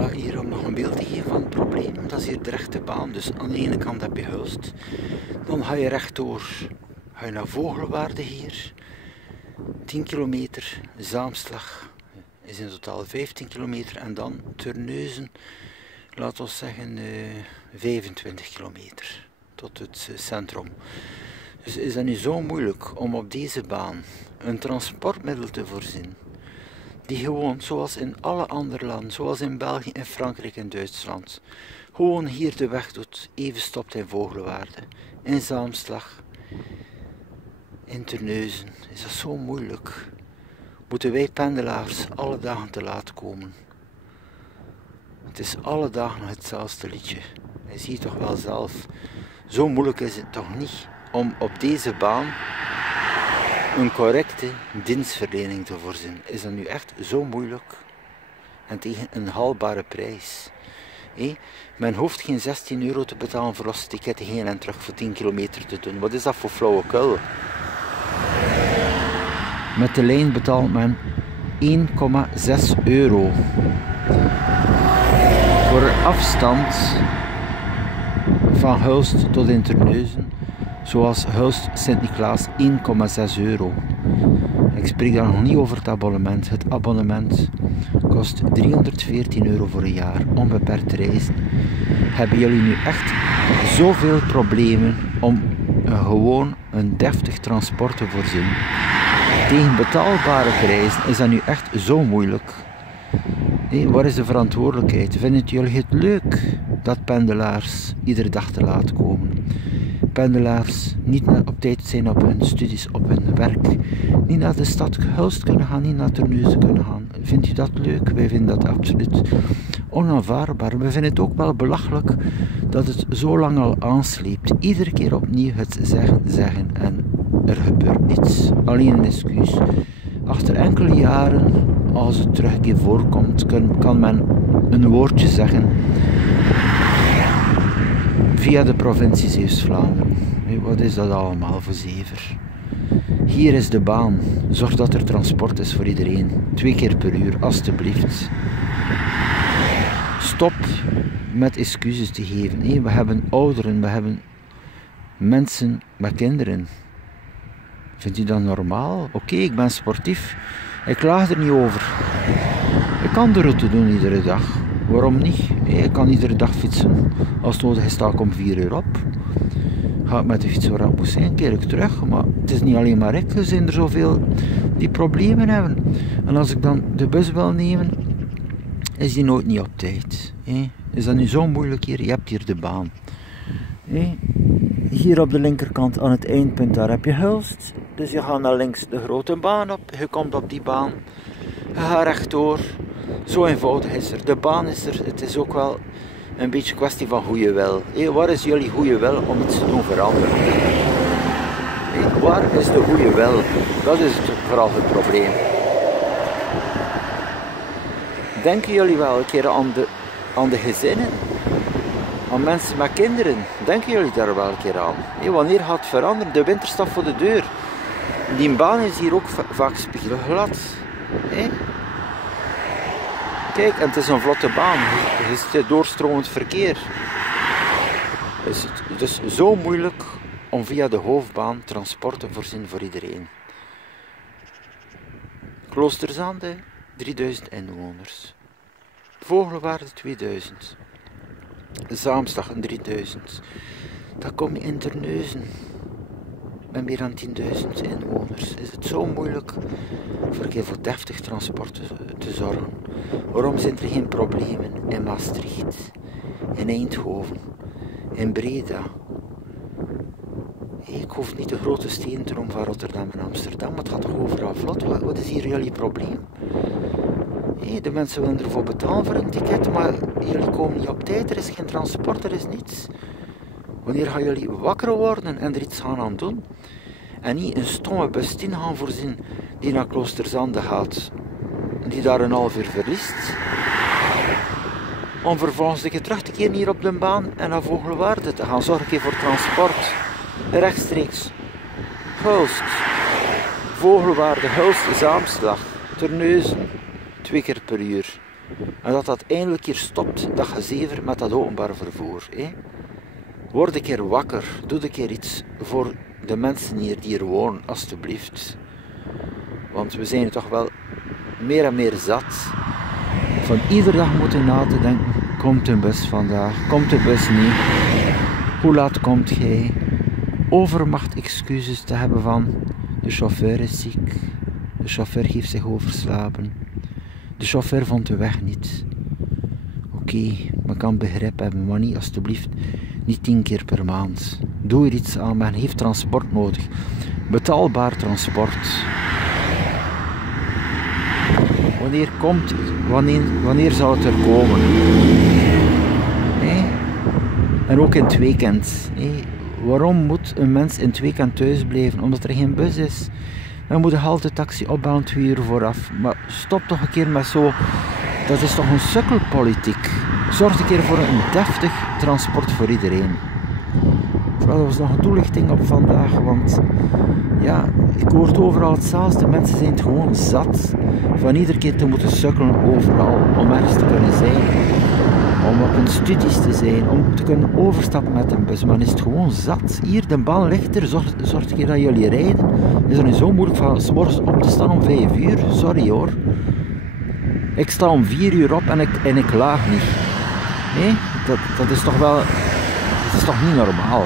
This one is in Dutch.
Voilà, hier om nog een beeld te geven van het probleem. Dat is hier de rechte baan. Dus aan de ene kant heb je Hulst. Dan ga je rechtdoor. Ga je naar Vogelwaarde hier. 10 kilometer. Zaamslag is in totaal 15 kilometer. En dan Terneuzen, laten we zeggen 25 kilometer. Tot het centrum. Dus is dat nu zo moeilijk om op deze baan een transportmiddel te voorzien? Die gewoon, zoals in alle andere landen, zoals in België, in Frankrijk en Duitsland, gewoon hier de weg doet, even stopt in Vogelwaarde, in Zaamslag, in Terneuzen. Is dat zo moeilijk? Moeten wij pendelaars alle dagen te laat komen? Het is alle dagen hetzelfde liedje. Je ziet toch wel zelf, zo moeilijk is het toch niet om op deze baan een correcte dienstverlening te voorzien. Is dat nu echt zo moeilijk? En tegen een haalbare prijs. Men hoeft geen 16 euro te betalen voor losse ticketten heen en terug voor 10 kilometer te doen. Wat is dat voor flauwekul? Met de lijn betaalt men 1,6 euro. Voor een afstand van Hulst tot in Terneuzen, zoals Hulst Sint-Niklaas, 1,6 euro. Ik spreek daar nog niet over het abonnement. Het abonnement kost 314 euro voor een jaar, onbeperkt reizen. Hebben jullie nu echt zoveel problemen om gewoon een deftig transport te voorzien? Tegen betaalbare prijzen is dat nu echt zo moeilijk. Waar is de verantwoordelijkheid? Vinden jullie het leuk dat pendelaars iedere dag te laat komen? Pendelaars niet op tijd zijn op hun studies, op hun werk, niet naar de stad Hulst kunnen gaan, niet naar Terneuzen kunnen gaan. Vindt u dat leuk? Wij vinden dat absoluut onaanvaardbaar. We vinden het ook wel belachelijk dat het zo lang al aansleept. Iedere keer opnieuw het zeggen en er gebeurt niets. Alleen een excuus. Achter enkele jaren, als het terug een keer voorkomt, kan men een woordje zeggen via de provincie Zeeuws-Vlaanderen. Wat is dat allemaal voor zever? Hier is de baan. Zorg dat er transport is voor iedereen. 2 keer per uur, alstublieft. Stop met excuses te geven. We hebben ouderen, we hebben mensen met kinderen. Vindt u dat normaal? Oké, ik ben sportief. Ik klaag er niet over. Ik kan de route doen iedere dag. Waarom niet? Ik kan iedere dag fietsen. Als het nodig is, sta ik om 4 uur op. Ga ik met de fiets waar ik moet zijn, keer ik terug. Maar het is niet alleen maar ik. Er zijn er zoveel die problemen hebben. En als ik dan de bus wil nemen, is die nooit niet op tijd. Is dat nu zo moeilijk hier? Je hebt hier de baan. Hier op de linkerkant aan het eindpunt, daar heb je Hulst. Dus je gaat naar links de grote baan op. Je komt op die baan. Je gaat rechtdoor. Zo eenvoudig is er. De baan is er. Het is ook wel een beetje kwestie van goede wil. Waar is jullie goede wil om iets te doen veranderen? Waar is de goede wil? Dat is vooral het probleem. Denken jullie wel een keer aan de gezinnen? Aan mensen met kinderen? Denken jullie daar wel een keer aan? Wanneer gaat het veranderen? De winter staat voor de deur. Die baan is hier ook vaak spiegelglad. Kijk, en het is een vlotte baan. Het is doorstromend verkeer. Het is zo moeilijk om via de hoofdbaan transport te voorzien voor iedereen. Kloosterzande, 3000 inwoners. Vogelwaarde 2000. Zaamslag een 3000. Dan kom je in Terneuzen. Met meer dan 10.000 inwoners. Is het zo moeilijk voor deftig transport te zorgen? Waarom zijn er geen problemen in Maastricht, in Eindhoven, in Breda? Ik hoef niet de grote steden te noemen van Rotterdam en Amsterdam, maar het gaat toch overal vlot? Wat is hier jullie probleem? De mensen willen ervoor betalen voor een ticket, maar jullie komen niet op tijd, er is geen transport, er is niets. Wanneer gaan jullie wakker worden en er iets gaan aan doen? En niet een stomme bus 10 gaan voorzien die naar Kloosterzande gaat, die daar een half uur verliest. Om vervolgens een keer terug te keren hier op de baan en naar Vogelwaarde te gaan. Zorg voor transport. Rechtstreeks. Hulst. Vogelwaarde, Hulst, Zaamslag, Terneuzen. 2 keer per uur. En dat dat eindelijk hier stopt, dat gezever met dat openbaar vervoer. Word een keer wakker, doe een keer iets voor de mensen die hier wonen, alstublieft. Want we zijn toch wel meer en meer zat van iedere dag moeten na te denken, komt de bus vandaag, komt de bus niet, hoe laat komt jij? Overmacht excuses te hebben van, de chauffeur is ziek, de chauffeur heeft zich overslapen, de chauffeur vond de weg niet. Oké, men kan begrip hebben, maar niet alstublieft, niet 10 keer per maand. Doe er iets aan, men heeft transport nodig, betaalbaar transport. Wanneer komt het? Wanneer zal het er komen? En ook in het weekend. Waarom moet een mens in het weekend thuis blijven? Omdat er geen bus is. Dan moet je altijd taxi opbellen 2 uur vooraf. Maar stop toch een keer met zo... Dat is toch een sukkelpolitiek. Zorg een keer voor een deftig transport voor iedereen. Dat was nog een toelichting op vandaag, want ja, ik hoor overal hetzelfde. Mensen zijn het gewoon zat van iedere keer te moeten sukkelen overal om ergens te kunnen zijn, om op hun studies te zijn, om te kunnen overstappen met een bus. Men is het gewoon zat. Hier, de baan ligt er, zorg een keer dat jullie rijden. Is het nu zo moeilijk van 's morgens op te staan om 5 uur? Sorry hoor. Ik sta om 4 uur op en ik laag niet. Dat is toch wel... Dat is toch niet normaal?